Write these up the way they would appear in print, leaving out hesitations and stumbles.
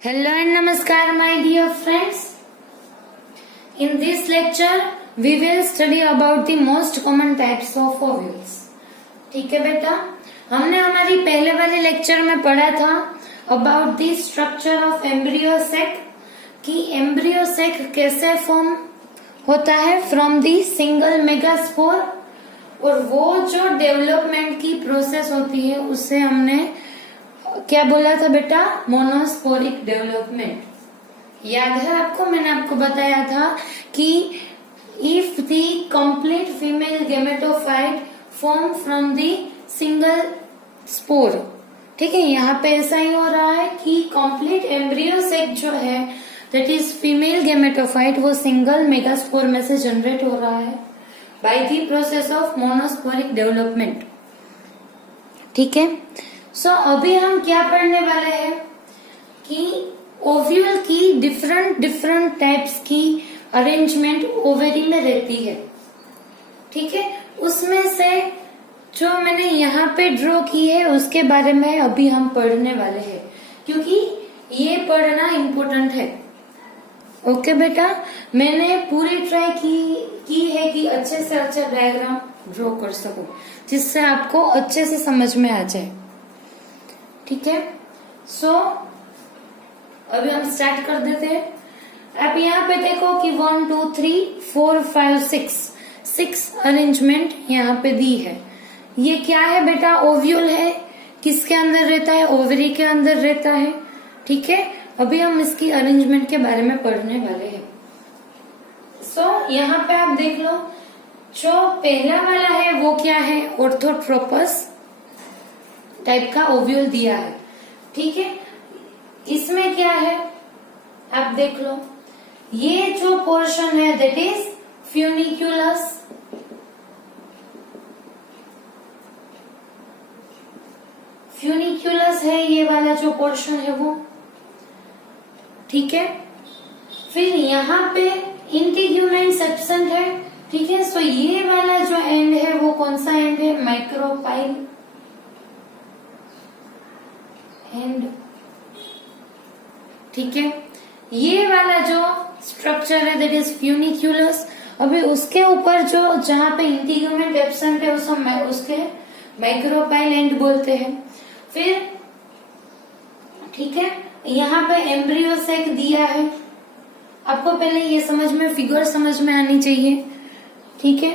Hello and Namaskar, my dear friends. In this lecture, we will study about the most common types of ovules. ठीक है बेटा, हमने हमारी पहले वाले लेक्चर में पढ़ा था about the structure of embryo sac कि एम्ब्रियो सेक कैसे फॉर्म होता है फ्रॉम द सिंगल मेगास्पोर, और वो जो डेवलपमेंट की प्रोसेस होती है उससे हमने क्या बोला था बेटा, मोनोस्पोरिक डेवलपमेंट। याद है आपको, मैंने आपको बताया था कि if the complete female gametophyte form from the single spore, ठीक है, यहाँ पे ऐसा ही हो रहा है कि कंप्लीट एम्ब्रियो सेक जो है दैट इज फीमेल गेमेटोफाइट वो सिंगल मेगास्पोर में से जनरेट हो रहा है by the process of monosporic development. ठीक है, सो अभी हम क्या पढ़ने वाले हैं कि ओव्यूल की डिफरेंट टाइप्स की अरेंजमेंट ओवेरी में रहती है। ठीक है, उसमें से जो मैंने यहाँ पे ड्रॉ की है उसके बारे में अभी हम पढ़ने वाले हैं, क्योंकि ये पढ़ना इम्पोर्टेंट है। ओके बेटा, मैंने पूरी ट्राई की है कि अच्छे से अच्छा डायग्राम ड्रॉ कर सकूं जिससे आपको अच्छे से समझ में आ जाए। ठीक है, सो अभी हम स्टार्ट कर देते हैं। आप यहाँ पे देखो कि 1 2 3 4 5 6 अरेंजमेंट यहाँ पे दी है। ये क्या है बेटा, ओव्यूल है। किसके अंदर रहता है, ओवरी के अंदर रहता है। ठीक है, अभी हम इसकी अरेंजमेंट के बारे में पढ़ने वाले हैं। सो यहाँ पे आप देख लो, जो पहला वाला है वो क्या है, ऑर्थोट्रोपस टाइप का ओव्यूल दिया है। ठीक है, इसमें क्या है आप देख लो, ये जो पोर्शन है दैट इज फ्यूनिक्यूलस। फ्यूनिक्यूलस है ये वाला जो पोर्शन है वो। ठीक है, फिर यहाँ पे इंटीग्यूमेंट सब्सटेंट है। ठीक है, सो ये वाला जो एंड है वो कौन सा एंड है, माइक्रोपाइल एंड। ठीक है, ये वाला जो स्ट्रक्चर है दैट इज फ्यूनिक्यूलस। अभी उसके ऊपर जो जहां पे इंटीग्यूमेंट एब्सेंट है उसके माइक्रोपाइल एंड बोलते हैं। फिर ठीक है, यहाँ पे एम्ब्रियो सेक दिया है। आपको पहले ये समझ में, फिगर समझ में आनी चाहिए। ठीक है,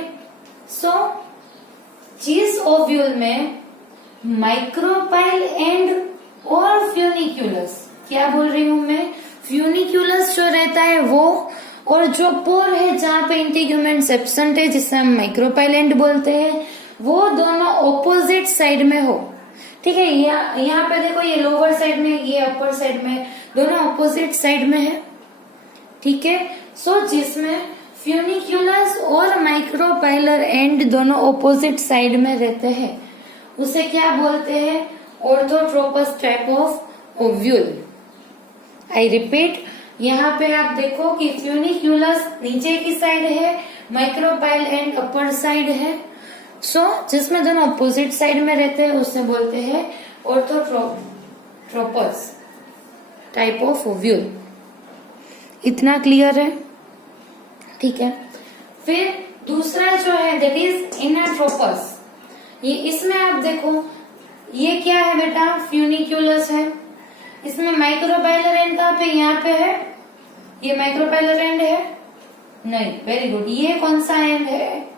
सो जिस ओव्यूल में माइक्रोपाइल एंड और फ्यूनिक्यूलस, क्या बोल रही हूं मैं, फ्यूनिक्यूलस जो रहता है वो, और जो पोर है जहां पे इंटीग्यूमेंट एब्सेंट है जिसे हम माइक्रोपाइल एंड बोलते हैं, वो दोनों ऑपोजिट साइड में हो। ठीक है, यहाँ पे देखो, ये लोअर साइड में, ये अपर साइड में, दोनों ऑपोजिट साइड में है। ठीक है, सो जिसमें फ्यूनिक्यूलस और माइक्रोपाइलर एंड दोनों ऑपोजिट साइड में रहते हैं उसे क्या बोलते हैं, orthotropous type of ovule. I repeat, यहाँ पे आप देखो कि फ्यूनिक्यूलस नीचे की साइड है, माइक्रोपाइल एंड अपर साइड है। सो जिसमें दोनों अपोजिट साइड में रहते हैं उसे बोलते हैं ऑर्थोट्रोपस टाइप ऑफ ओव्यूल। इतना क्लियर है? ठीक है, फिर दूसरा जो है दैट इज इनरट्रोपस। ये इसमें आप देखो, ये क्या है बेटा, फ्यूनिक्यूलस है। इसमें माइक्रोपाइलर एंड कहाँ पे, यहाँ पे है। ये माइक्रोपाइलर एंड है नहीं, वेरी गुड। ये कौन सा एंड है,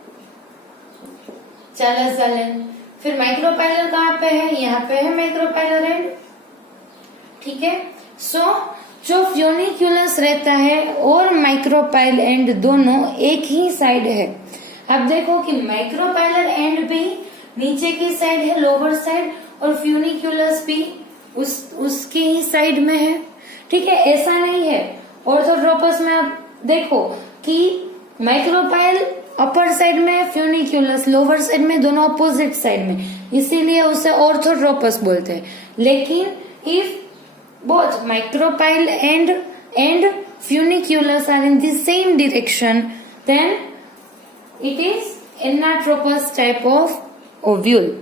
चालस एंड। फिर माइक्रोपाइलर कहाँ पे है, यहाँ पे है माइक्रोपाइलर एंड। ठीक है, सो जो फ्यूनिक्यूलस रहता है और माइक्रोपाइल एंड दोनों एक ही साइड है। आप देखो कि माइक्रोपाइलर एंड भी नीचे की साइड है, लोअर साइड, और फ्यूनिक्यूलस भी उसकी ही साइड में है। ठीक है, ऐसा नहीं है ऑर्थोट्रोपस में। आप देखो कि माइक्रोपाइल अपर साइड में, फ्यूनिक्यूलस लोअर साइड में, दोनों अपोजिट साइड में, इसीलिए उसे ऑर्थोट्रोपस बोलते हैं। लेकिन if both micropyle and funiculus are in the same direction, then it is anatropous type of ovule.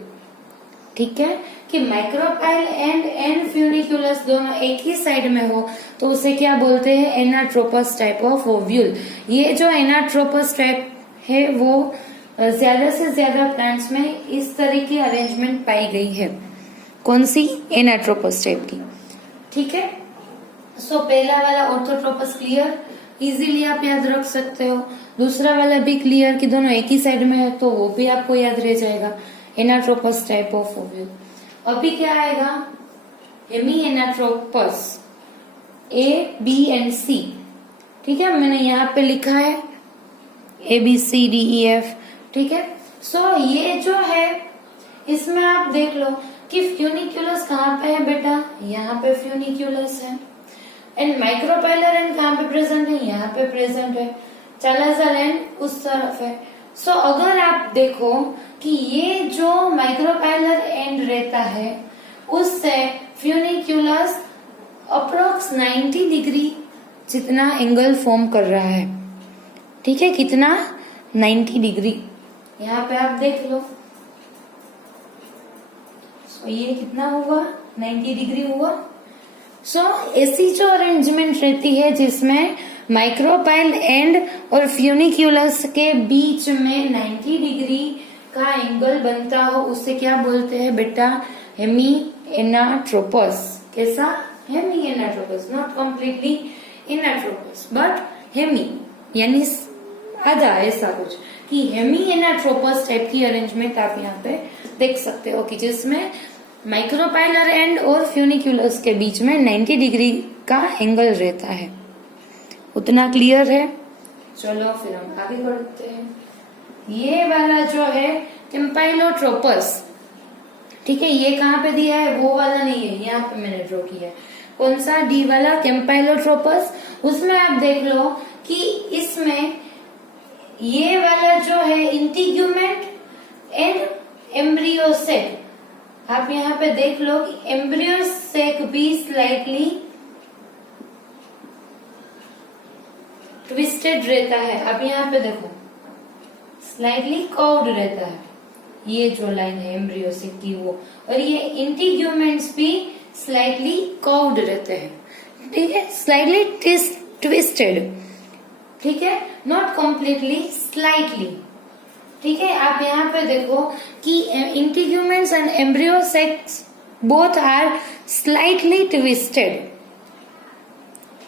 ठीक है, कि माइक्रोपाइल एंड फ्यूनिक्यूलस दोनों एक ही साइड में हो तो उसे क्या बोलते हैं, एनाट्रोपस टाइप ऑफ ओव्यूल। ये जो एनाट्रोपस टाइप है वो ज्यादा से ज्यादा प्लांट्स में इस तरह की अरेंजमेंट पाई गई है। कौन सी, एनाट्रोपस टाइप की। ठीक है, सो पहला वाला ऑर्थोट्रोपस क्लियर, इजीली आप याद रख सकते हो। दूसरा वाला भी क्लियर कि दोनों एक ही साइड में है तो वो भी आपको याद रह जाएगा, एनाट्रोपस टाइप ऑफ ओव्यूल। अभी क्या आएगा, hemi anatropous, A B and C. ठीक है, मैंने यहाँ पे लिखा है ABCDEF। ठीक है, सो ये जो है इसमें आप देख लो कि फ्यूनिक्यूलस कहाँ पे है बेटा, यहाँ पे फ्यूनिक्यूलस है, एंड माइक्रोपाइलर एंड कहाँ पे प्रेजेंट है, यहाँ पे प्रेजेंट है, चालाजल एंड उस तरफ है। सो अगर आप देखो कि ये जो माइक्रोपाइलर एंड रहता है उससे फ्यूनिक्यूलस अप्रोक्स 90 डिग्री जितना एंगल फॉर्म कर रहा है। ठीक है, कितना, 90 डिग्री। यहाँ पे आप देख लो, सो ये कितना हुआ, 90 डिग्री हुआ। सो ऐसी जो अरेंजमेंट रहती है जिसमें माइक्रोपाइल एंड और फ्यूनिक्यूलस के बीच में 90 डिग्री का एंगल बनता हो उसे क्या बोलते हैं बेटा, हेमी एनाट्रोपस। कैसा, hemi anatropous, not completely anatropous but hemi, यानी आधा, ऐसा कुछ कि हेमी एनाट्रोपस टाइप की अरेंजमेंट आप यहाँ पे देख सकते हो कि जिसमें माइक्रोपाइलर एंड और फ्यूनिक्यूलस के बीच में 90 डिग्री का एंगल रहता है। उतना क्लियर है। चलो फिर हम आगे बढ़ते हैं। ये वाला जो है कैम्पाइलोट्रोपस, ठीक है, ये कहाँ पे दिया है, वो वाला नहीं है, यहाँ पे मैंने ड्रॉ किया है। कौन सा, डी वाला कैम्पाइलोट्रोपस। उसमें आप देख लो कि इसमें ये वाला जो है इंटीग्यूमेंट एंड एम्ब्रियोसेक, आप यहाँ पे देख लो कि एम्ब्रियोसेक भी स्लाइटली ट्विस्टेड रहता है। आप यहाँ पे देखो स्लाइटली कर्व्ड रहता है, ये जो लाइन है एम्ब्रियोसेक की वो, और ये इंटीग्यूमेंट्स भी स्लाइटली कर्व्ड रहते हैं। ठीक है, स्लाइटली ट्विस्टेड, ठीक है, नॉट कम्प्लीटली, स्लाइटली। ठीक है, आप यहाँ पे देखो कि integuments and embryo sacs both are slightly twisted.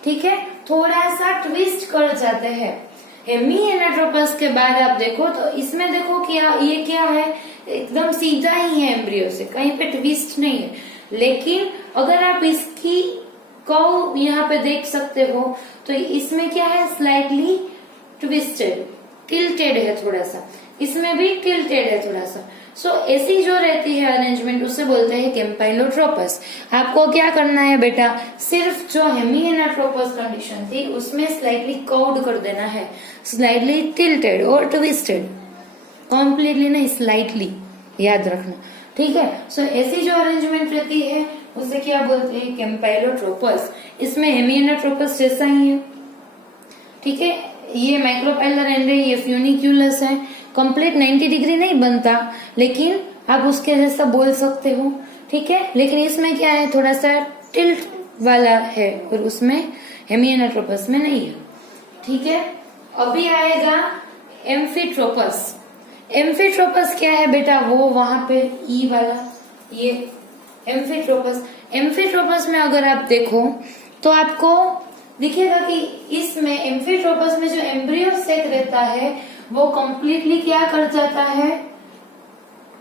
ठीक है, थोड़ा सा ट्विस्ट कर जाते हैं। हेमी एनाट्रोपस के बाद आप देखो तो इसमें देखो क्या, ये क्या है, एकदम सीधा ही है एम्ब्रियोसेक, कहीं पे ट्विस्ट नहीं है। लेकिन अगर आप इसकी कर्व यहाँ पे देख सकते हो तो इसमें क्या है, स्लाइटली ट्विस्टेड, टिल्टेड है थोड़ा सा, इसमें भी टिल्टेड है थोड़ा सा। सो ऐसी जो रहती है अरेंजमेंट उसे बोलते हैं कैम्पाइलोट्रोपस। आपको क्या करना है बेटा, सिर्फ जो हेमी एनाट्रोपस कंडीशन थी उसमें स्लाइटली कर्व्ड कर देना है, स्लाइटली टिल्टेड और ट्विस्टेड, कॉम्प्लीटली नहीं, स्लाइटली, याद रखना। ठीक है, सो ऐसी जो अरेंजमेंट रहती है उसे क्या बोलते हैं, कैम्पाइलोट्रोपस। इसमें हेमी एनाट्रोपस जैसा ही है। ठीक है, ये माइक्रोपाइलर एंड है, ये फ्यूनिक्यूलस है। कंप्लीट 90 डिग्री नहीं बनता लेकिन आप उसके जैसा बोल सकते हो। ठीक है, लेकिन इसमें क्या है, थोड़ा सा टिल्ट वाला है और उसमें हेमी एनाट्रोपस में नहीं है। ठीक है, अभी आएगा एम्फीट्रोपस। एम्फीट्रोपस क्या है बेटा, वो वहां पे ई वाला, ये एम्फीट्रोपस। एम्फीट्रोपस में अगर आप देखो तो आपको दिखेगा कि इसमें एम्फीट्रोपस में जो एम्ब्रियोसेक रहता है वो कंप्लीटली क्या कर जाता है,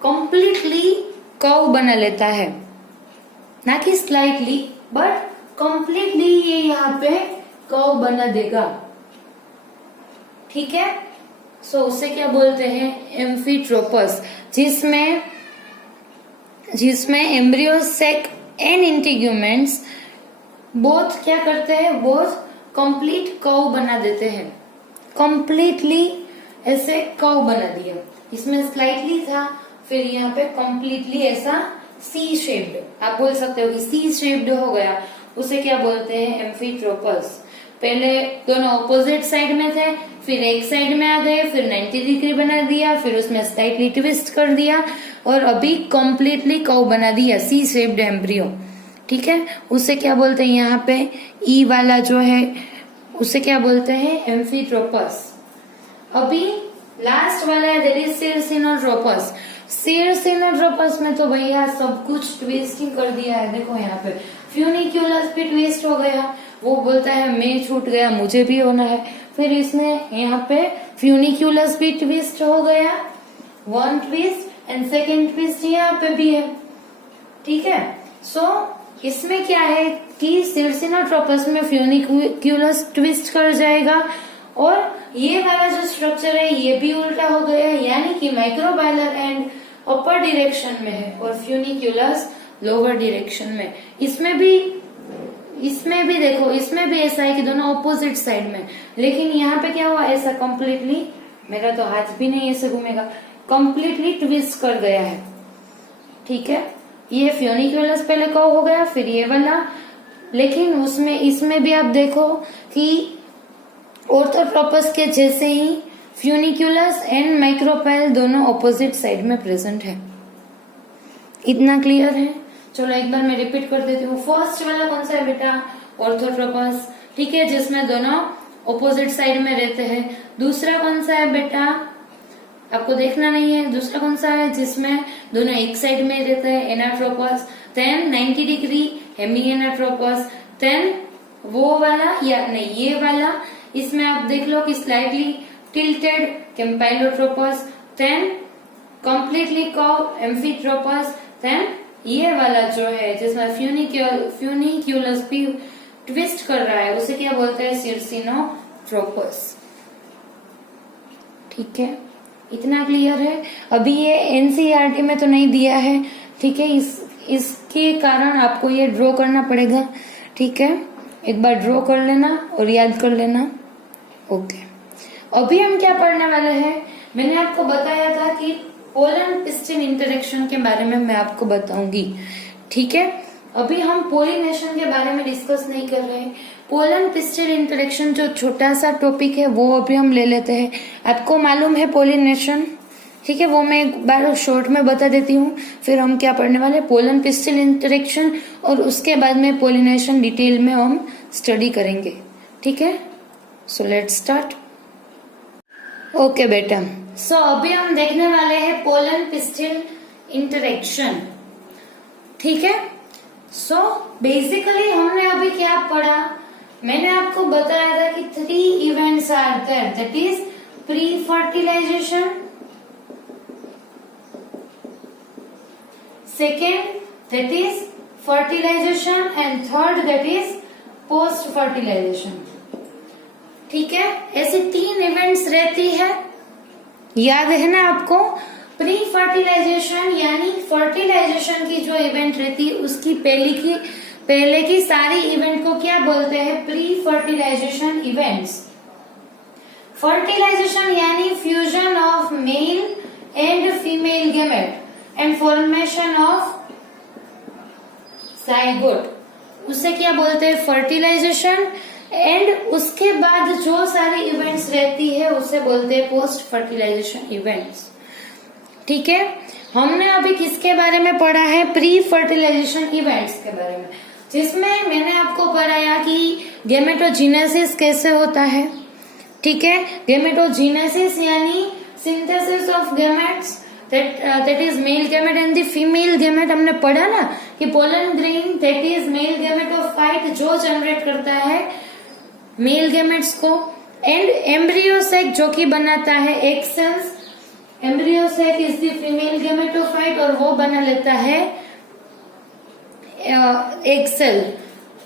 कंप्लीटली कर्व बना लेता है, ना कि स्लाइटली बट कंप्लीटली ये यहाँ पे कर्व बना देगा। ठीक है, सो उसे क्या बोलते हैं, एम्फीट्रोपस, जिसमें एम्ब्रियोसेक एंड इंटीग्यूमेंट्स बोथ क्या करते हैं, बोथ कंप्लीट कर्व बना देते हैं, कंप्लीटली ऐसे कर्व बना दिया। इसमें स्लाइटली था, फिर यहाँ पे कंप्लीटली ऐसा सी शेप्ड, आप बोल सकते हो कि सी शेप्ड हो गया, उसे क्या बोलते हैं, एम्फीट्रोपस। पहले दोनों ऑपोजिट साइड में थे, फिर एक साइड में आ गए, फिर 90 डिग्री बना दिया, फिर उसमें स्लाइटली ट्विस्ट कर दिया और अभी कम्प्लीटली कव बना दिया, सी शेप्ड एम्ब्रियो। ठीक है, उसे क्या बोलते हैं यहाँ पे ई वाला जो है उसे क्या बोलते हैं, एम्फीट्रोपस। अभी लास्ट वाला है दैट इज सिरसिनोट्रोपस। सिरसिनोट्रोपस में तो भैया सब कुछ ट्विस्टिंग कर दिया है। देखो यहाँ पे फ्यूनिक्यूलस भी ट्विस्ट हो गया, वो बोलता है मैं छूट गया मुझे भी होना है। फिर इसने यहाँ पे फ्यूनिक्यूलस भी ट्विस्ट हो गया, one twist, and second twist यहाँ पे भी है। ठीक है, सो इसमें क्या है कि सिरसिनोट्रोपस में फ्यूनिक्यूलस ट्विस्ट कर जाएगा और ये वाला जो स्ट्रक्चर है ये भी उल्टा हो गया है, यानी कि माइक्रोबाइलर एंड अपर डायरेक्शन में है और फ्यूनिक्यूलस लोअर डायरेक्शन में। इसमें भी देखो, इसमें भी ऐसा है कि दोनों ऑपोजिट साइड में, लेकिन यहाँ पे क्या हुआ, ऐसा कंप्लीटली, मेरा तो हाथ भी नहीं ऐसे घूमेगा, कंप्लीटली ट्विस्ट कर गया है। ठीक है, ये फ्यूनिक्यूलस पहले कव हो गया, फिर ये वाला, लेकिन इसमें भी आप देखो कि ऑर्थोट्रोपस के जैसे ही फ्यूनिक्यूलस एंड माइक्रोपाइल दोनों ऑपोजिट साइड में प्रेजेंट है। इतना क्लियर है? चलो एक बार मैं रिपीट कर देती हूँ। फर्स्ट वाला कौन सा है बेटा, ऑर्थोट्रोपस। ठीक है, जिसमें दोनों ऑपोजिट साइड में रहते हैं। दूसरा कौन सा है बेटा, आपको देखना नहीं है, दूसरा कौन सा है जिसमें दोनों एक साइड में रहते हैं, anatropous. Then 90 degree hemi anatropous. Then वो वाला या नहीं, ये वाला, इसमें आप देख लो कि slightly tilted campylotropous. Then completely curve amphitropous. Then ये वाला जो है जिसमें फ्यूनिक्यूलस भी ट्विस्ट कर रहा है उसे क्या बोलते हैं, सिरसिनोट्रोपस। ठीक है, इतना क्लियर है? अभी ये एनसीईआरटी में तो नहीं दिया है। ठीक है, इसके कारण आपको ये ड्रॉ करना पड़ेगा। ठीक है, एक बार ड्रॉ कर लेना और याद कर लेना। ओके, अभी हम क्या पढ़ने वाले हैं, मैंने आपको बताया था कि पोलन पिस्टिन इंटरेक्शन के बारे में मैं आपको बताऊंगी। ठीक है, अभी हम पोलिनेशन के बारे में डिस्कस नहीं कर रहे हैं। पोलन पिस्टिल इंटरेक्शन जो छोटा सा टॉपिक है वो अभी हम ले लेते हैं। आपको मालूम है पोलिनेशन? ठीक है, वो मैं एक बार शॉर्ट में बता देती हूँ, फिर हम क्या पढ़ने वाले, पोलन पिस्टिल इंटरेक्शन, और उसके बाद में पोलिनेशन डिटेल में हम स्टडी करेंगे। ठीक है, सो लेट्स स्टार्ट। ओके बेटा, सो अभी हम देखने वाले हैं पोलन पिस्टिल इंटरेक्शन। ठीक है, सो बेसिकली हमने अभी क्या पढ़ा, मैंने आपको बताया था कि 3 events are there, that is pre fertilization, second that is fertilization, and third that is post fertilization. ठीक है, ऐसे 3 इवेंट्स रहती है, याद है ना आपको? प्री फर्टिलाइजेशन यानी फर्टिलाइजेशन की जो इवेंट रहती है उसकी पहले की सारी इवेंट को क्या बोलते हैं, प्री फर्टिलाइजेशन इवेंट्स। फर्टिलाइजेशन यानी fusion of male and female gamete and formation of zygote, उसे क्या बोलते हैं, फर्टिलाइजेशन। एंड उसके बाद जो सारी इवेंट्स रहती है उसे बोलते हैं पोस्ट फर्टिलाइजेशन इवेंट्स। ठीक है, हमने अभी किसके बारे में पढ़ा है, प्री फर्टिलाइजेशन इवेंट्स के बारे में, जिसमें मैंने आपको पढ़ाया कि गैमेटोजेनेसिस कैसे होता है। ठीक है, गैमेटोजेनेसिस यानी synthesis of gametes, that is male gamete and the female gamete. हमने पढ़ा ना कि pollen grain that is male gametophyte जो जनरेट करता है मेल गैमेट्स को, एंड एम्ब्रियोसेक जो कि बनाता है egg cells. Embryo sac is the female gametophyte और वो बना लेता है एग सेल।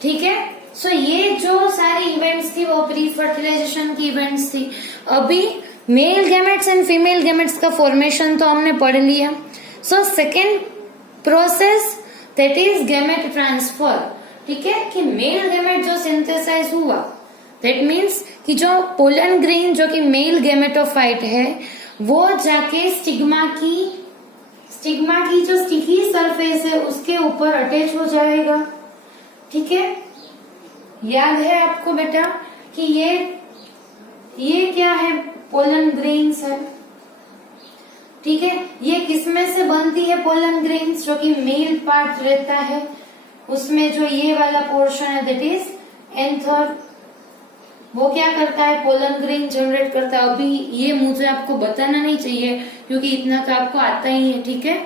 ठीक है, सो ये जो सारी इवेंट्स थी वो प्री फर्टिलाइजेशन की इवेंट्स थी। अभी male gametes and female gametes का फॉर्मेशन तो हमने पढ़ लिया। So second process that is gamete transfer. ठीक है, कि मेल गैमेट जो सिंथेसाइज हुआ, दैट मीन्स कि जो पोलन ग्रेन जो कि मेल गैमेटोफाइट है वो जाके स्टिग्मा की जो स्टिकी सरफेस है उसके ऊपर अटैच हो जाएगा। ठीक है, याद है आपको बेटा कि ये क्या है, पोलन ग्रेन्स है। ठीक है, ये किसमें से बनती है पोलन ग्रेन्स, जो कि मेल पार्ट रहता है उसमें जो ये वाला पोर्शन है दैट इज एंथर, वो क्या करता है पोलन ग्रेन जनरेट करता है। अभी ये मुझे आपको बताना नहीं चाहिए क्योंकि इतना तो आपको आता ही है, ठीक है।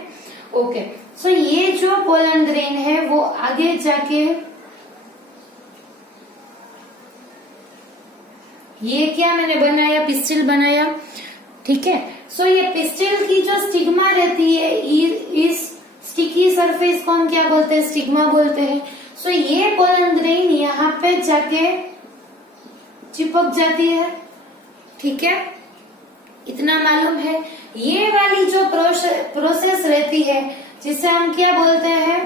ओके, सो ये जो पोलन ग्रेन है वो आगे जाके ये क्या मैंने बनाया, पिस्टिल बनाया, ठीक है। सो ये पिस्टिल की जो स्टिग्मा रहती है, इस स्टिकी सरफेस को हम क्या बोलते हैं, स्टिग्मा बोलते हैं। सो ये पोलन ग्रेन यहाँ पे जाके चिपक जाती है, ठीक है, इतना मालूम है। ये वाली जो प्रोसेस रहती है जिसे हम क्या बोलते हैं,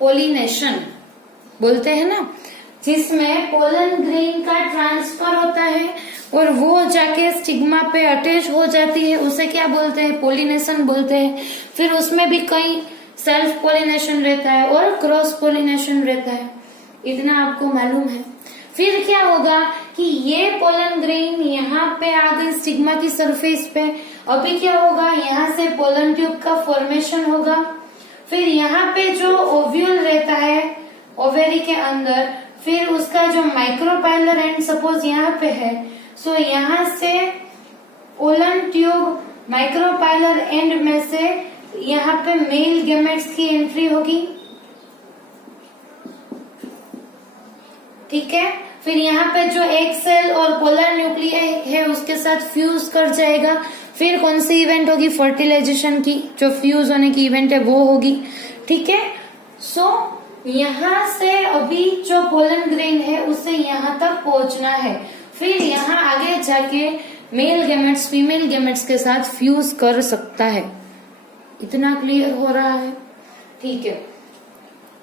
पोलिनेशन बोलते हैं ना, जिसमें पोलन ग्रेन का ट्रांसफर होता है और वो जाके स्टिग्मा पे अटैच हो जाती है, उसे क्या बोलते हैं, पोलिनेशन बोलते हैं। फिर उसमें भी कई सेल्फ पोलिनेशन रहता है और क्रॉस पोलिनेशन रहता है, इतना आपको मालूम है। फिर क्या होगा कि ये पोलन ग्रेन यहाँ पे आ गई स्टिग्मा की सरफेस पे। अभी क्या होगा, यहाँ से पोलन ट्यूब का फॉर्मेशन होगा। फिर यहाँ पे जो ओव्यूल रहता है ओवेरी के अंदर, फिर उसका जो माइक्रोपाइलर एंड सपोज यहाँ पे है, सो यहाँ से पोलन ट्यूब माइक्रोपाइलर एंड में से यहाँ पे मेल गैमेट्स की एंट्री होगी, ठीक है। फिर यहाँ पे जो एक सेल और पोलर न्यूक्लियाई है उसके साथ फ्यूज कर जाएगा। फिर कौन सी इवेंट होगी, फर्टिलाइजेशन की, जो फ्यूज होने की इवेंट है वो होगी, ठीक है। सो यहाँ से अभी जो पोलन ग्रेन है उसे यहाँ तक पहुंचना है। फिर यहाँ आगे जाके मेल गैमेट्स फीमेल गैमेट्स के साथ फ्यूज कर सकता है, इतना क्लियर हो रहा है, ठीक है।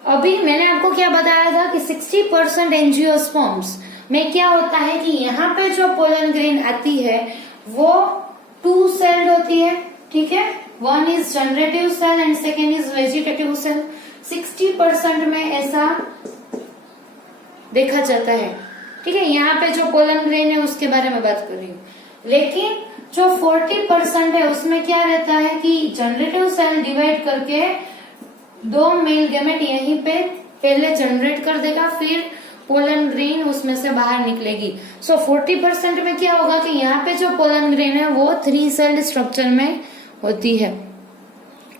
अभी मैंने आपको क्या बताया था कि 60% एंजियोस्पर्म्स में क्या होता है कि यहाँ पे जो पोलन ग्रेन आती है वो 2 सेल्ड होती है, ठीक है। 1 is generative cell and second is vegetative cell. 60% में ऐसा देखा जाता है, ठीक है। यहाँ पे जो पोलन ग्रेन है उसके बारे में बात कर रही हूँ, लेकिन जो 40% है उसमें क्या रहता है कि जनरेटिव सेल डिवाइड करके 2 मेल गैमेट यहीं पे पहले जनरेट कर देगा, फिर पोलन ग्रेन उसमें से बाहर निकलेगी। सो 40% में क्या होगा कि यहाँ पे जो पोलन ग्रेन है वो 3 सेल्ड स्ट्रक्चर में होती है,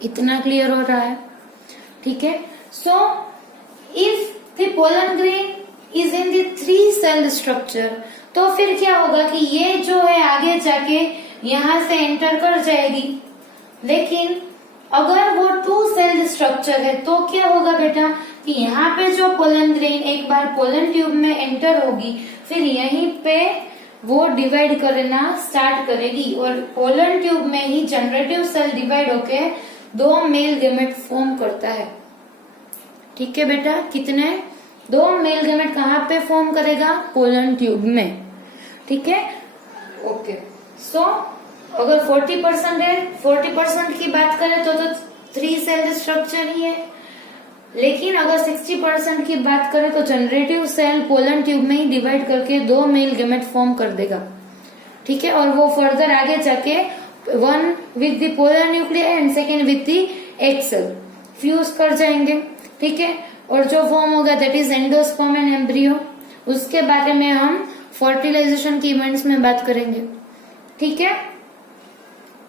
इतना क्लियर हो रहा है, ठीक है। So if the pollen grain is in the 3 sailed structure, तो फिर क्या होगा कि ये जो है आगे जाके यहाँ से एंटर कर जाएगी। लेकिन अगर वो 2 सेल्ड स्ट्रक्चर है तो क्या होगा बेटा कि यहाँ पे जो पोलन ग्रेन एक बार पोलन ट्यूब में एंटर होगी, फिर यहीं पे वो डिवाइड करना स्टार्ट करेगी और पोलन ट्यूब में ही जनरेटिव सेल डिवाइड होके 2 मेल गैमेट फॉर्म करता है, ठीक है बेटा। कितने, 2 मेल गैमेट कहाँ पे फॉर्म करेगा, पोलन ट्यूब में, ठीक है। ओके, सो अगर 40% है, 40% की बात करें तो 3 सेल स्ट्रक्चर ही है। लेकिन अगर 60% की बात करें तो जनरेटिव सेल पोलन ट्यूब में ही डिवाइड करके 2 मेल गैमेट फॉर्म कर देगा, ठीक है। और वो फर्दर आगे जाके 1 with the polar nuclei and second with the egg cell fuse कर जाएंगे, ठीक है। और जो फॉर्म होगा that is endosperm and embryo, उसके बारे में हम फर्टिलाइजेशन की इवेंट्स में बात करेंगे, ठीक है।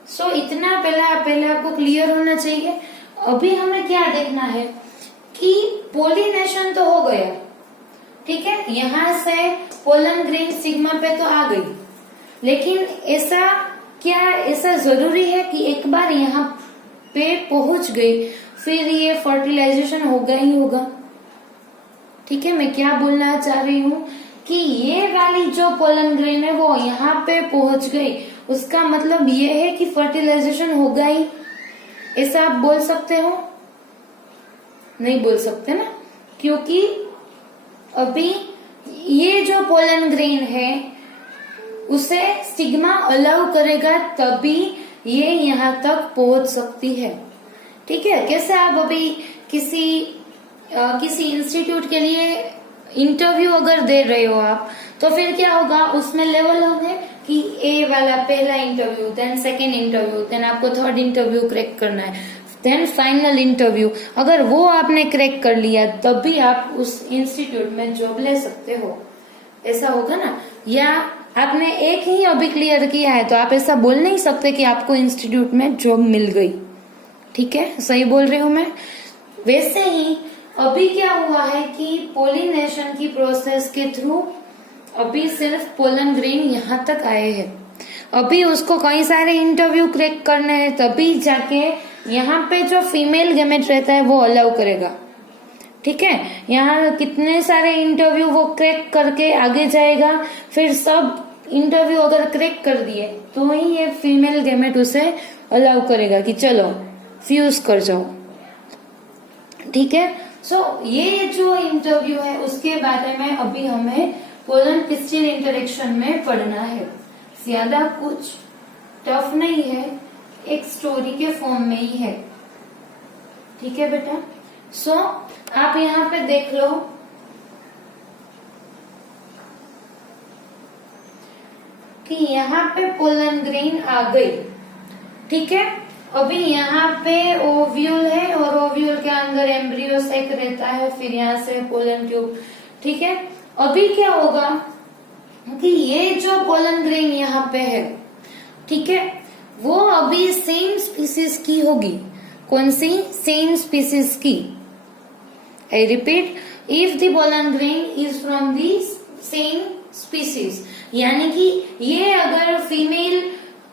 सो इतना पहले आपको क्लियर होना चाहिए। अभी हमें क्या देखना है कि पोलिनेशन तो हो गया, ठीक है, यहाँ से पोलन ग्रेन सिग्मा पे तो आ गई, लेकिन ऐसा जरूरी है कि एक बार यहाँ पे पहुंच गई फिर ये फर्टिलाइजेशन होगा ही होगा, ठीक है। मैं क्या बोलना चाह रही हूँ कि ये वाली जो पोलन ग्रेन है वो यहाँ पे पहुंच गई, उसका मतलब ये है कि फर्टिलाइजेशन होगा ही, ऐसा आप बोल सकते हो, नहीं बोल सकते ना, क्योंकि अभी ये जो पोलन ग्रेन है उसे स्टिग्मा अलाउ करेगा तभी ये यहाँ तक पहुंच सकती है, ठीक है। कैसे आप अभी किसी इंस्टीट्यूट के लिए इंटरव्यू अगर दे रहे हो आप, तो फिर क्या होगा, उसमें लेवल होंगे कि ए वाला पहला interview, then second interview, then आपको थर्ड इंटरव्यू क्रैक करना है, देन फाइनल इंटरव्यू, अगर वो आपने क्रैक कर लिया तभी आप उस इंस्टीट्यूट में जॉब ले सकते हो, ऐसा होगा ना। या आपने एक ही अभी क्लियर किया है तो आप ऐसा बोल नहीं सकते कि आपको इंस्टीट्यूट में जॉब मिल गई। ठीक है, सही बोल रही हूं मैं। वैसे ही अभी क्या हुआ है कि पोलिनेशन की प्रोसेस के थ्रू अभी सिर्फ पोलन ग्रेन यहाँ तक आए हैं, अभी उसको कई सारे इंटरव्यू क्रैक करने हैं, तभी जाके यहाँ पे जो फीमेल गैमेट रहता है वो अलाउ करेगा। ठीक है, यहाँ कितने सारे इंटरव्यू वो क्रैक करके आगे जाएगा, फिर सब इंटरव्यू अगर क्रैक कर दिए तो ही ये फीमेल गैमेट उसे अलाउ करेगा कि चलो फ्यूज कर जाओ। ठीक है, सो ये जो इंटरव्यू है उसके बारे में अभी हमें पोलन पिस्टिल इंटरेक्शन में पढ़ना है। ज्यादा कुछ टफ नहीं है, एक स्टोरी के फॉर्म में ही है। ठीक है बेटा, सो आप यहाँ पे देख लो कि यहाँ पे पोलन ग्रेन आ गई। ठीक है, अभी यहाँ पे ओव्यूल है और ओव्यूल के अंदर एम्ब्रियो सेक रहता है, फिर यहाँ से पोलन ट्यूब। ठीक है, अभी क्या होगा कि ये जो पोलन ग्रेन यहाँ पे है, ठीक है, वो अभी सेम स्पीसीज की होगी। कौन सी? सेम स्पीसीज की। I repeat, if the pollen grain is from the same species, यानी कि ये अगर फीमेल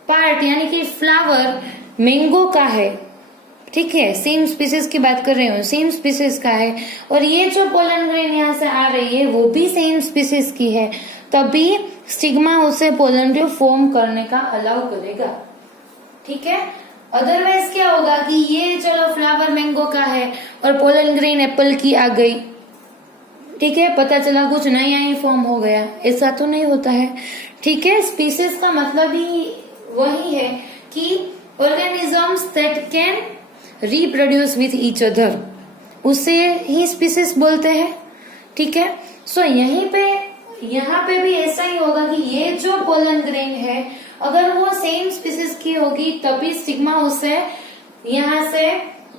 पार्ट यानी कि फ्लावर मैंगो का है, ठीक है, सेम स्पीसीज की बात कर रही हूँ, सेम स्पीसीज का है, और ये जो पोलन ग्रेन यहाँ से आ रही है वो भी सेम स्पीसीज की है, तभी स्टिग्मा उसे पोलन ट्यूब फॉर्म करने का अलाउ करेगा। ठीक है, अदरवाइज क्या होगा कि ये चलो फ्लावर मैंगो का है और पोलन ग्रेन एप्पल की आ गई, ठीक है, पता चला कुछ नया ही फॉर्म हो गया, ऐसा तो नहीं होता है। ठीक है, स्पीसीज का मतलब ही वही है कि organisms that can reproduce with each other, उसे ही स्पीसीज बोलते हैं। ठीक है, सो यहाँ पे भी ऐसा ही होगा कि ये जो पोलन ग्रेन है अगर वो सेम स्पीसीज की होगी तभी स्टिग्मा उसे यहाँ से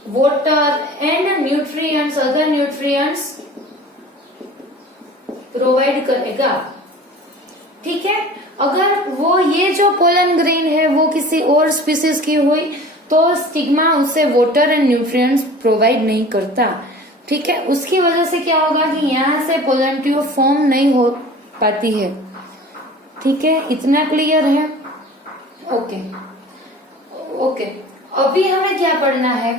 water and nutrients, other nutrients provide करेगा। ठीक है, अगर वो ये जो पोलन ग्रेन है वो किसी और स्पीसीज की हुई तो स्टिग्मा उसे वाटर एंड न्यूट्रिएंट्स प्रोवाइड नहीं करता। ठीक है, उसकी वजह से क्या होगा कि यहाँ से पोलन ट्यूब फॉर्म नहीं हो पाती है। ठीक है, इतना क्लियर है? ओके, अभी हमें क्या पढ़ना है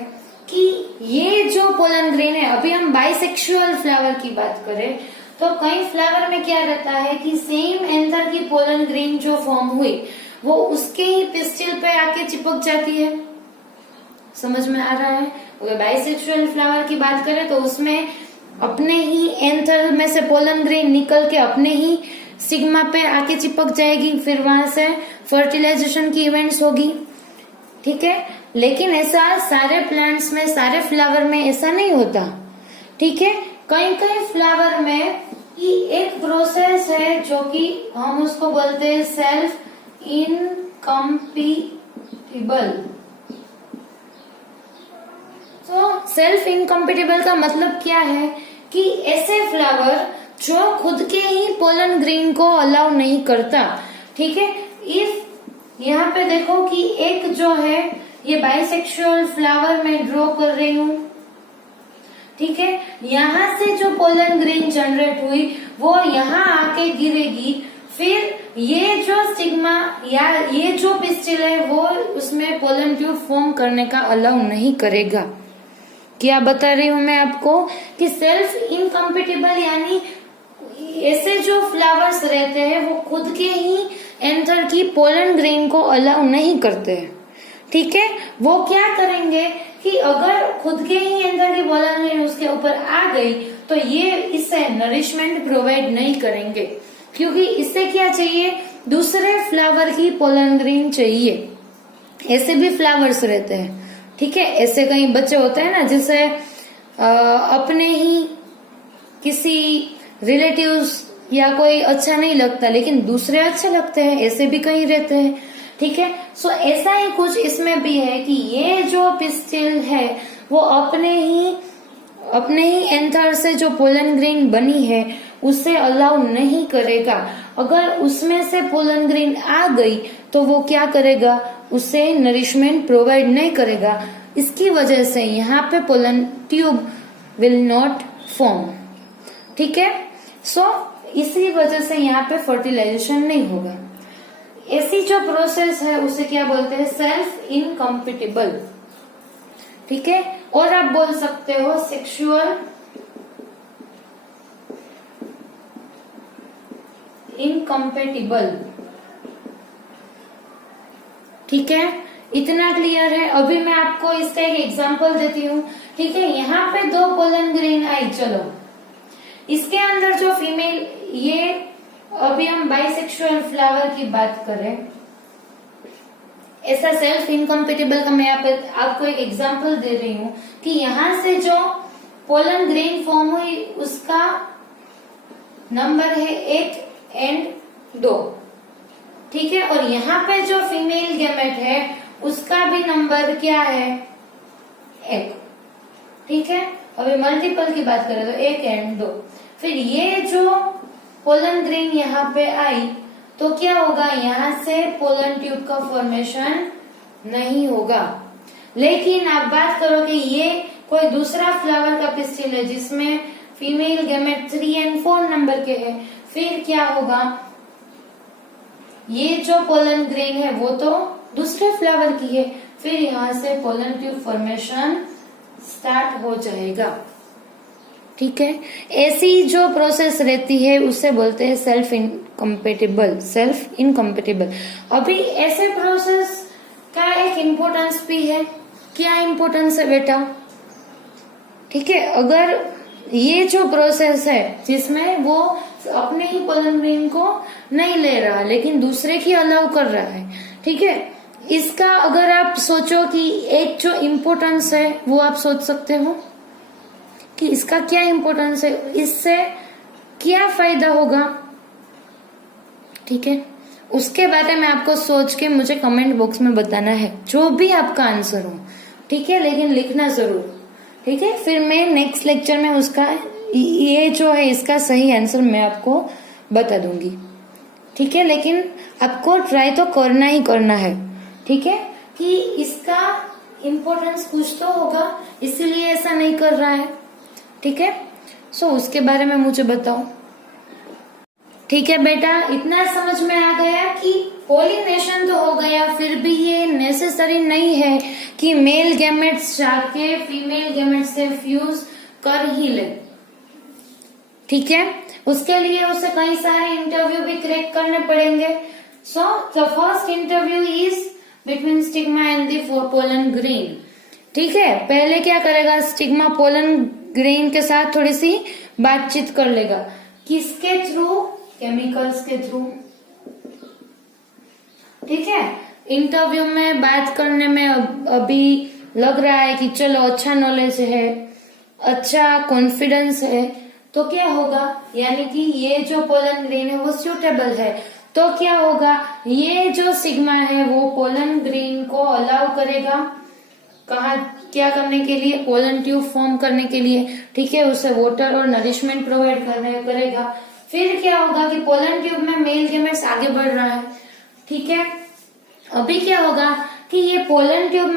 कि ये जो पोलन ग्रेन है, अभी हम बाइसेक्सुअल फ्लावर की बात करें तो कई फ्लावर में क्या रहता है कि सेम एंथर की पोलन ग्रेन जो फॉर्म हुई वो उसके ही पिस्टिल पे आके चिपक जाती है। समझ में आ रहा है? अगर बाइसेक्सुअल फ्लावर की बात करें तो उसमें अपने ही एंथर में से पोलन ग्रेन निकल के अपने ही स्टिग्मा पे आके चिपक जाएगी, फिर वहां से फर्टिलाइजेशन की इवेंट्स होगी। ठीक है, लेकिन ऐसा सारे प्लांट्स में, सारे फ्लावर में ऐसा नहीं होता। ठीक है, कई फ्लावर में कि एक प्रोसेस है जो कि हम उसको बोलते हैं सेल्फ इनकम्पिटिबल। तो सेल्फ इनकम्पिटिबल का मतलब क्या है कि ऐसे फ्लावर जो खुद के ही पोलन ग्रेन को अलाउ नहीं करता। ठीक है, इफ यहाँ पे देखो कि एक जो है ये बाइसेक्सुअल फ्लावर में ड्रॉ कर रही हूँ। ठीक है, यहाँ से जो पोलन ग्रेन जनरेट हुई वो यहाँ आके गिरेगी, फिर ये जो स्टिग्मा या ये जो पिस्टिल है वो उसमें पोलन ट्यूब फॉर्म करने का अलाउ नहीं करेगा। क्या बता रही हूँ मैं आपको कि सेल्फ इनकम्पिटिबल यानी ऐसे जो फ्लावर्स रहते हैं वो खुद के ही एंथर की पोलन ग्रेन को अलाउ नहीं करते हैं। ठीक है, वो क्या करेंगे कि अगर खुद के ही एंथर की पोलन ग्रेन उसके ऊपर आ गई तो ये इससे नरिशमेंट प्रोवाइड नहीं करेंगे, क्योंकि इससे क्या चाहिए, दूसरे फ्लावर की पोलन ग्रेन चाहिए। ऐसे भी फ्लावर्स रहते हैं। ठीक है, ऐसे कई बच्चे होते हैं ना जिसे अपने ही किसी रिलेटिव्स या कोई अच्छा नहीं लगता लेकिन दूसरे अच्छे लगते हैं, ऐसे भी कई रहते हैं। ठीक है, सो ऐसा ही कुछ इसमें भी है कि ये जो पिस्टिल है वो अपने ही एंथर से जो पोलन ग्रेन बनी है उसे अलाउ नहीं करेगा। अगर उसमें से पोलन ग्रेन आ गई तो वो क्या करेगा, उसे नरिशमेंट प्रोवाइड नहीं करेगा। इसकी वजह से यहाँ पे pollen tube will not form. ठीक है, सो इसी वजह से यहाँ पे फर्टिलाइजेशन नहीं होगा। ऐसी जो प्रोसेस है उसे क्या बोलते हैं, सेल्फ इनकम्पिटेबल। ठीक है, और आप बोल सकते हो सेक्सुअल इनकम्पेटिबल। ठीक है, इतना क्लियर है। अभी मैं आपको इसका एक एग्जांपल देती हूँ। ठीक है, यहाँ पे 2 पोलन ग्रेन आई, चलो इसके अंदर जो फीमेल, ये अभी हम बाइसेक्सुअल फ्लावर की बात करें, ऐसा सेल्फ इनकम्पेटिबल का मैं यहाँ पे आपको एक एग्जांपल दे रही हूँ कि यहाँ से जो पोलन ग्रेन फॉर्म हुई उसका नंबर है 1 और 2। ठीक है, और यहाँ पे जो फीमेल गैमेट है उसका भी नंबर क्या है, 1। ठीक है, अभी मल्टीपल की बात करें तो 1 और 2। फिर ये जो पोलन ग्रेन यहाँ पे आई तो क्या होगा, यहाँ से पोलन ट्यूब का फॉर्मेशन नहीं होगा। लेकिन आप बात करो कि ये कोई दूसरा फ्लावर का पिस्टिल है जिसमें फीमेल गैमेट 3 और 4 नंबर के है, फिर क्या होगा, ये जो पोलन ग्रेन है वो तो दूसरे फ्लावर की है, फिर यहाँ से पोलन ट्यूब फॉर्मेशन स्टार्ट हो जाएगा। ठीक है, ऐसी जो प्रोसेस रहती है उसे बोलते हैं सेल्फ इनकम्पेटिबल। अभी ऐसे प्रोसेस का एक इम्पोर्टेंस भी है। क्या इम्पोर्टेंस है बेटा, ठीक है, अगर ये जो प्रोसेस है जिसमें वो अपने ही पोलन ग्रेन को नहीं ले रहा लेकिन दूसरे की अलाउ कर रहा है, ठीक है, इसका अगर आप सोचो कि एक जो इम्पोर्टेंस है वो आप सोच सकते हो कि इसका क्या इम्पोर्टेंस है, इससे क्या फायदा होगा। ठीक है, उसके बारे में आपको सोच के मुझे कमेंट बॉक्स में बताना है, जो भी आपका आंसर हो। ठीक है, लेकिन लिखना जरूर। ठीक है, फिर मैं नेक्स्ट लेक्चर में उसका ये जो है इसका सही आंसर मैं आपको बता दूंगी। ठीक है, लेकिन आपको ट्राई तो करना ही करना है। ठीक है, कि इसका इम्पोर्टेंस कुछ तो होगा इसीलिए ऐसा नहीं कर रहा है। ठीक है, सो उसके बारे में मुझे बताओ। ठीक है बेटा, इतना समझ में आ गया कि पोलिनेशन तो हो गया, फिर भी ये नेसेसरी नहीं है कि मेल गैमेट्स जाके फीमेल गैमेट्स से फ्यूज कर ही ले। ठीक है, उसके लिए उसे कई सारे इंटरव्यू भी क्रैक करने पड़ेंगे। So the first interview is between stigma and the pollen grain. ठीक है, पहले क्या करेगा, स्टिग्मा पोलन ग्रेन के साथ थोड़ी सी बातचीत कर लेगा। किसके थ्रू, केमिकल्स के थ्रू। ठीक है, इंटरव्यू में बात करने में अभी लग रहा है कि चलो अच्छा नॉलेज है, अच्छा कॉन्फिडेंस है, तो क्या होगा, यानी कि ये जो पोलन ग्रेन है वो सूटेबल है, तो क्या होगा, ये जो सिग्मा है वो पोलन ग्रेन को अलाउ करेगा कहा, क्या करने के लिए, पोलन ट्यूब फॉर्म करने के लिए। ठीक है, उसे वाटर और नरिशमेंट प्रोवाइड करेगा। फिर क्या होगा कि पोलन ट्यूब में मेल गैमेट्स आगे बढ़ रहा है। ठीक है, अभी क्या होगा कि ये पोलन ट्यूब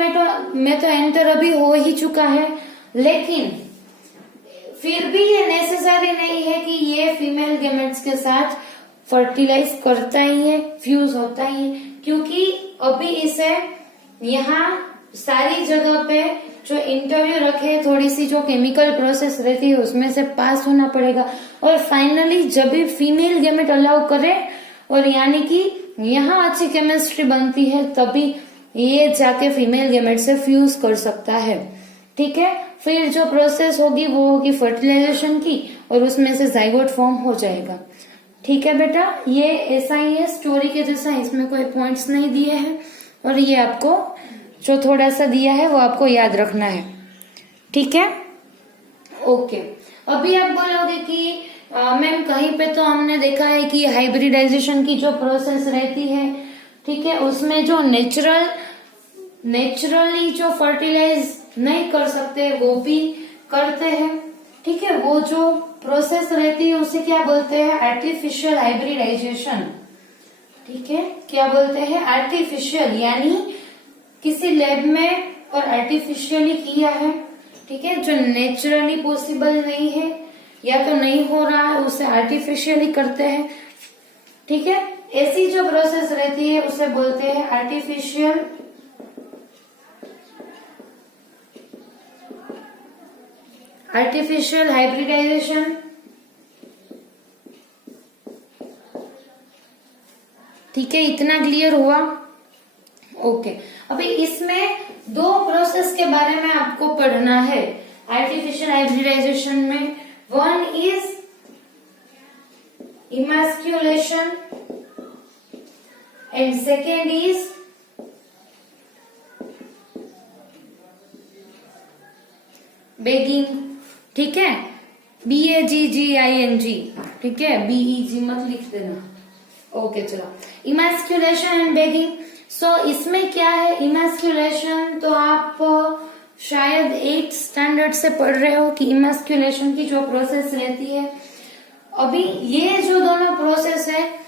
में तो एंटर अभी हो ही चुका है, लेकिन फिर भी ये नेसेसरी नहीं है कि ये फीमेल गैमेट्स के साथ फर्टिलाइज करता ही है, फ्यूज होता ही है, क्योंकि अभी इसे यहाँ सारी जगह पे जो इंटरव्यू रखे, थोड़ी सी जो केमिकल प्रोसेस रहती है उसमें से पास होना पड़ेगा, और फाइनली जब भी फीमेल गैमेट अलाउ करे और यानी कि यहाँ अच्छी केमिस्ट्री बनती है तभी ये जाके फीमेल गैमेट से फ्यूज कर सकता है। ठीक है, फिर जो प्रोसेस होगी वो होगी फर्टिलाइजेशन की, और उसमें से जाइगोट फॉर्म हो जाएगा। ठीक है बेटा, ये ऐसा ही है स्टोरी के जैसा, इसमें कोई पॉइंट्स नहीं दिए हैं, और ये आपको जो थोड़ा सा दिया है वो आपको याद रखना है। ठीक है, ओके। अभी आप बोलोगे कि मैम कहीं पे तो हमने देखा है कि हाइब्रिडाइजेशन की जो प्रोसेस रहती है, ठीक है, उसमें जो नेचुरली जो फर्टिलाइज नहीं कर सकते वो भी करते हैं, ठीक है। वो जो प्रोसेस रहती है उसे क्या बोलते हैं, आर्टिफिशियल हाइब्रिडाइजेशन, ठीक है। क्या बोलते हैं, आर्टिफिशियल, यानी किसी लैब में और आर्टिफिशियली किया है, ठीक है। जो नेचुरली पॉसिबल नहीं है या तो नहीं हो रहा है उसे आर्टिफिशियली करते हैं, ठीक है। ऐसी जो प्रोसेस रहती है उसे बोलते हैं आर्टिफिशियल हाइब्रिडाइजेशन, ठीक है। इतना क्लियर हुआ, ओके। अभी इसमें दो प्रोसेस के बारे में आपको पढ़ना है आर्टिफिशियल हाइब्रिडाइजेशन में। One is emasculation and second is bagging, ठीक है। BAGGING, ठीक है, BEG मत लिख देना, ओके। चलो, इमास्क्यूलेशन एंड बेगिंग। सो इसमें क्या है, इमास्क्यूलेशन तो आप शायद 8th स्टैंडर्ड से पढ़ रहे हो कि इमास्क्यूलेशन की जो प्रोसेस रहती है। अभी ये जो दोनों प्रोसेस है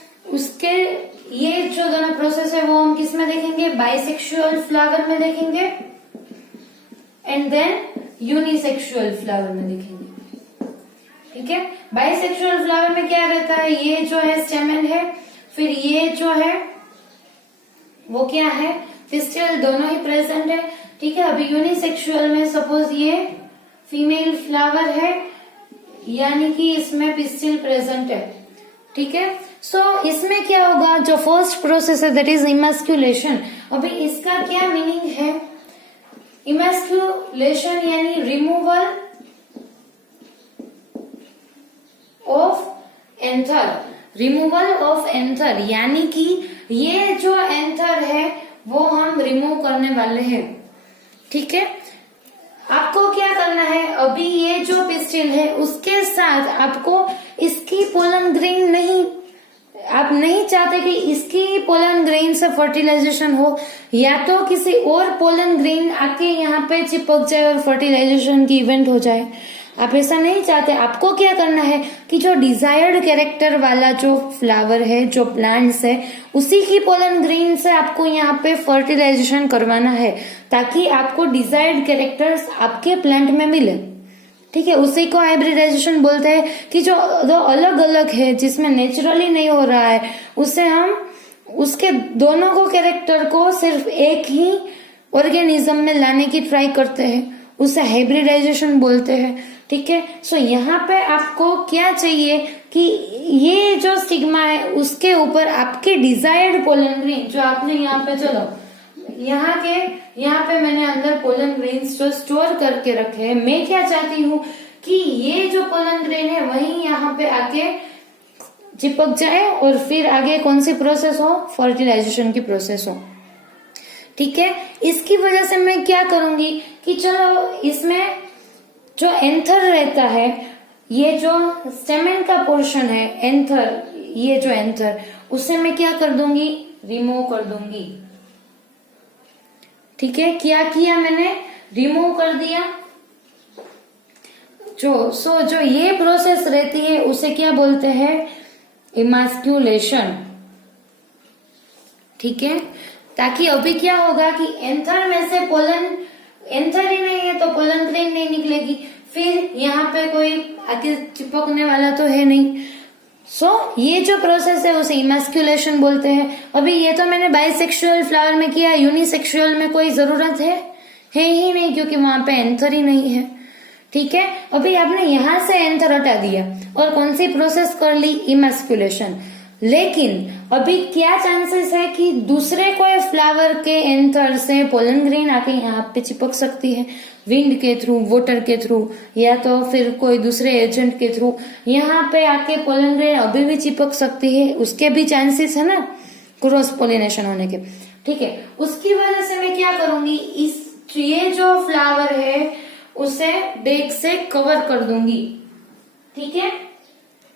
ये जो दोनों प्रोसेस है वो हम किस में देखेंगे, बाइसेक्सुअल फ्लावर में देखेंगे एंड देन यूनिसेक्सुअल फ्लावर में देखेंगे, ठीक है। बाइसेक्सुअल फ्लावर में क्या रहता है, ये जो है स्टेमन है, फिर ये जो है वो क्या है, पिस्टिल, दोनों ही प्रेजेंट है, ठीक है। अभी यूनिसेक्सुअल में सपोज ये फीमेल फ्लावर है, यानी कि इसमें पिस्टिल प्रेजेंट है, ठीक है। सो इसमें क्या होगा, जो फर्स्ट प्रोसेस है दैट इज इमास्क्यूलेशन। अभी इसका क्या मीनिंग है, इमास्क्यूलेशन यानी removal of anther, removal of anther, यानी कि ये जो एंथर है वो हम रिमूव करने वाले हैं, ठीक है। आपको क्या करना है, अभी ये जो पिस्टिल है उसके साथ आपको इसकी पोलन ग्रेन नहीं, आप नहीं चाहते कि इसकी पोलन ग्रेन से फर्टिलाइजेशन हो या तो किसी और पोलन ग्रेन आके यहाँ पे चिपक जाए और फर्टिलाइजेशन की इवेंट हो जाए, आप ऐसा नहीं चाहते। आपको क्या करना है कि जो डिजायर्ड कैरेक्टर वाला जो फ्लावर है, जो प्लांट्स है, उसी की पोलन ग्रेन से आपको यहाँ पे फर्टिलाइजेशन करवाना है ताकि आपको डिजायर्ड कैरेक्टर्स आपके प्लांट में मिले, ठीक है। उसी को हाइब्रिडाइजेशन बोलते हैं कि जो दो अलग अलग है जिसमें नेचुरली नहीं हो रहा है उसे हम उसके दोनों को कैरेक्टर को सिर्फ एक ही ऑर्गेनिज्म में लाने की ट्राई करते हैं, उसे हाइब्रिडाइजेशन बोलते हैं, ठीक है। सो यहाँ पे आपको क्या चाहिए कि ये जो स्टिग्मा है उसके ऊपर आपके डिजायर्ड पोलन ग्रेन जो आपने यहाँ पे, चलो यहाँ पे मैंने अंदर पोलन ग्रेन्स जो स्टोर करके रखे हैं, मैं क्या चाहती हूँ कि ये जो पोलन ग्रेन है वही यहाँ पे आके चिपक जाए और फिर आगे कौन सी प्रोसेस हो, फर्टिलाइजेशन की प्रोसेस हो, ठीक है। इसकी वजह से मैं क्या करूंगी कि चलो इसमें जो एंथर रहता है, ये जो स्टेमन का पोर्शन है एंथर, ये जो एंथर, उसे मैं क्या कर दूंगी, रिमूव कर दूंगी, ठीक है। क्या किया मैंने, रिमूव कर दिया। जो ये प्रोसेस रहती है उसे क्या बोलते हैं, इमास्क्यूलेशन, ठीक है। ताकि अभी क्या होगा कि एंथर में से पोलन, एंथर ही नहीं है तो पोलन ग्रेन नहीं निकलेगी, फिर यहाँ पे कोई आके चिपकने वाला तो है नहीं। ये जो प्रोसेस है उसे इमास्क्यूलेशन बोलते हैं। अभी ये तो मैंने बाइसेक्सुअल फ्लावर में किया, यूनिसेक्सुअल में कोई जरूरत है ही नहीं क्योंकि वहां पे एंथर ही नहीं है, ठीक है। अभी आपने यहां से एंथर हटा दिया और कौन सी प्रोसेस कर ली, इमास्क्यूलेशन। लेकिन अभी क्या चांसेस है कि दूसरे कोई फ्लावर के एंथर से पोलन ग्रेन आके यहाँ पे चिपक सकती है, विंड के थ्रू, वाटर के थ्रू, या तो फिर कोई दूसरे एजेंट के थ्रू यहाँ पे आके पोलन ग्रेन अभी भी चिपक सकती है, उसके भी चांसेस है ना क्रॉस पोलिनेशन होने के, ठीक है। उसकी वजह से मैं क्या करूंगी, ये जो फ्लावर है उसे डेक से कवर कर दूंगी, ठीक है।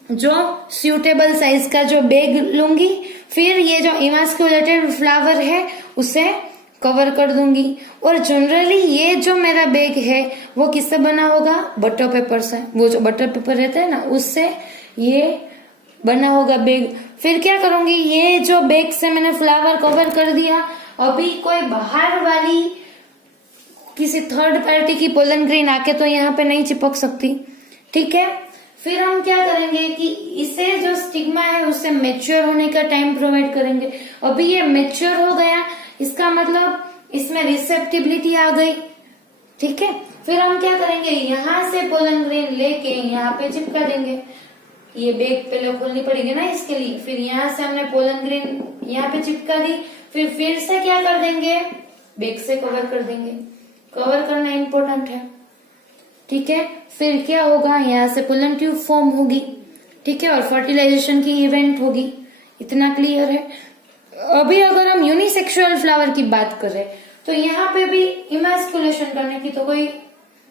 जो सूटेबल साइज का जो बैग लूंगी, फिर ये जो इमास्कुलेटेड फ्लावर है उसे कवर कर दूंगी। और जनरली ये जो मेरा बैग है वो किससे बना होगा, बटर पेपर से, वो जो बटर पेपर रहता है ना उससे ये बना होगा बैग। फिर क्या करूंगी, ये जो बैग से मैंने फ्लावर कवर कर दिया, अभी कोई बाहर वाली किसी थर्ड पार्टी की पोलन ग्रेन आके तो यहाँ पे नहीं चिपक सकती, ठीक है। फिर हम क्या करेंगे कि इसे जो स्टिग्मा है उससे मैच्योर होने का टाइम प्रोवाइड करेंगे। अभी ये मैच्योर हो गया, इसका मतलब इसमें रिसेप्टिबिलिटी आ गई, ठीक है। फिर हम क्या करेंगे, यहाँ से पोलन ग्रेन लेके यहाँ पे चिपका देंगे। ये बैग पहले खोलनी पड़ेगी ना इसके लिए। फिर यहाँ से हमने पोलन ग्रेन यहाँ पे चिपका दी, फिर से क्या कर देंगे, बैग से कवर कर देंगे। कवर करना इम्पोर्टेंट है, ठीक है। फिर क्या होगा, यहाँ से पोलन ट्यूब फॉर्म होगी, ठीक है, और फर्टिलाइजेशन की इवेंट होगी। इतना क्लियर है। अभी अगर हम यूनिसेक्सुअल फ्लावर की बात करें तो यहाँ पे भी इमास्कुलेशन करने की तो कोई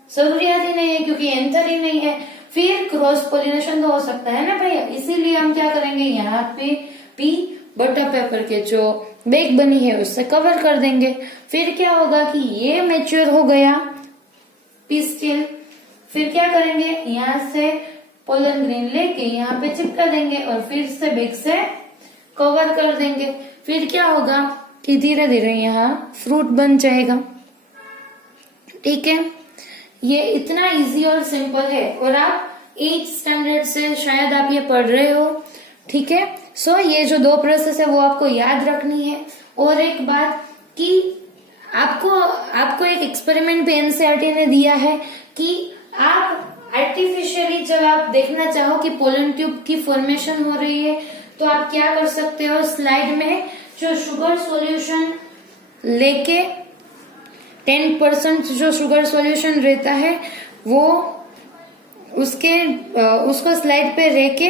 जरूरियात ही नहीं है, क्योंकि एंथर ही नहीं है। फिर क्रॉस पोलिनेशन तो हो सकता है ना भैया, इसीलिए हम क्या करेंगे, यहाँ पे भी बटर पेपर के जो बैग बनी है उससे कवर कर देंगे। फिर क्या होगा कि ये मैच्योर हो गया पिस्टिल। फिर क्या करेंगे, यहाँ से पोलन ग्रेन लेके यहाँ पे चिपका देंगे और फिर से बैग से कवर कर देंगे। फिर क्या होगा कि धीरे धीरे यहाँ फ्रूट बन जाएगा, ठीक है। ये इतना इजी और सिंपल है, और आप 8th स्टैंडर्ड से शायद आप ये पढ़ रहे हो, ठीक है। सो ये जो 2 प्रोसेस है वो आपको याद रखनी है। और एक बात कि आपको एक एक्सपेरिमेंट भी एनसीईआरटी ने दिया है कि आप आर्टिफिशियली जब आप देखना चाहो कि पोलन ट्यूब की फॉर्मेशन हो रही है तो आप क्या कर सकते हो, स्लाइड में जो शुगर सॉल्यूशन लेके 10% जो शुगर सॉल्यूशन रहता है वो उसको स्लाइड पे रह के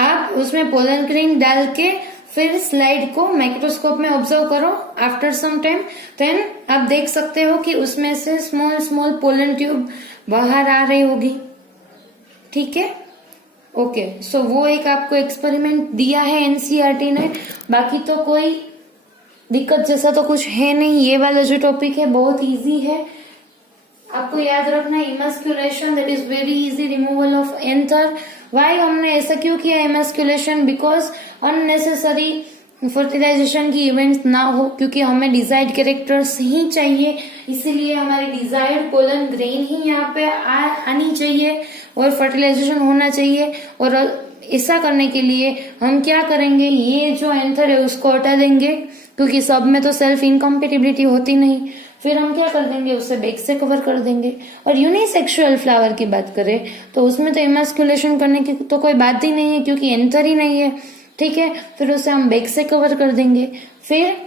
आप उसमें पोलन ग्रेन डाल के फिर स्लाइड को माइक्रोस्कोप में ऑब्जर्व करो। आफ्टर सम टाइम देन आप देख सकते हो कि उसमें से स्मॉल पोलन ट्यूब बाहर आ रही होगी, ठीक है। ओके, सो वो एक आपको एक्सपेरिमेंट दिया है एनसीईआरटी ने। बाकी तो कोई दिक्कत जैसा तो कुछ है नहीं। ये वाला जो टॉपिक है बहुत इजी है, आपको याद रखना है। Emasculation, that is very easy, removal of anther. Why हमने ऐसा क्यों किया इमास्कुलेशन, बिकॉज अननेसेसरी फर्टिलाइजेशन की इवेंट्स ना हो, क्योंकि हमें डिजायर्ड कैरेक्टर्स ही चाहिए। इसीलिए हमारी डिजायर्ड पोलन ग्रेन ही यहाँ पे आनी चाहिए और फर्टिलाइजेशन होना चाहिए। और ऐसा करने के लिए हम क्या करेंगे, ये जो एंथर है उसको हटा देंगे, क्योंकि सब में तो सेल्फ इनकम्पेटिबिलिटी होती नहीं। फिर हम क्या कर देंगे, उसे बैग से कवर कर देंगे। और यूनिसेक्सुअल फ्लावर की बात करें तो उसमें तो इमास्कुलेशन करने की तो कोई बात ही नहीं है, क्योंकि एंथर ही नहीं है, ठीक है। फिर उसे हम बैग से कवर कर देंगे। फिर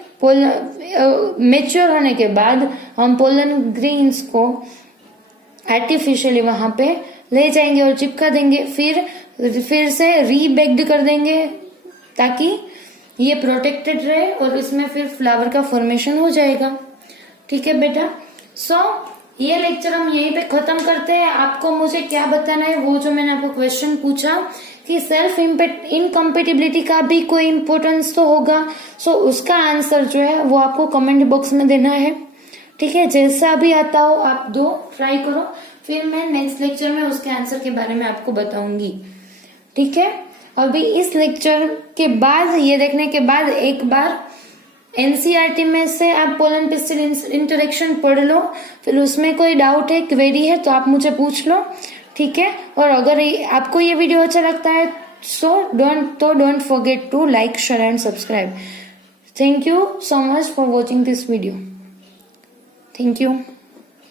मैच्योर होने के बाद हम पोलन ग्रेन्स को आर्टिफिशियली वहां पे ले जाएंगे और चिपका देंगे। फिर से रीबेक्ड कर देंगे ताकि ये प्रोटेक्टेड रहे और इसमें फिर फ्लावर का फॉर्मेशन हो जाएगा, ठीक है बेटा। सो ये लेक्चर हम यहीं पे खत्म करते हैं। आपको मुझे क्या बताना है, वो जो मैंने आपको क्वेश्चन पूछा कि सेल्फ इनकम्पेटिबिलिटी का भी कोई इम्पोर्टेंस तो होगा। सो उसका आंसर जो है वो आपको कमेंट बॉक्स में देना है, ठीक है। जैसा भी आता हो आप दो, ट्राई करो, फिर मैं नेक्स्ट लेक्चर में उसके आंसर के बारे में आपको बताऊंगी, ठीक है। अभी इस लेक्चर के बाद, ये देखने के बाद एक बार एनसीईआरटी में से आप पोलन पिस्टिल इंटरेक्शन पढ़ लो। फिर उसमें कोई डाउट है, क्वेरी है तो आप मुझे पूछ लो, ठीक है। और अगर आपको ये वीडियो अच्छा लगता है तो don't forget to like, share and subscribe. Thank you so much for watching this video. Thank you.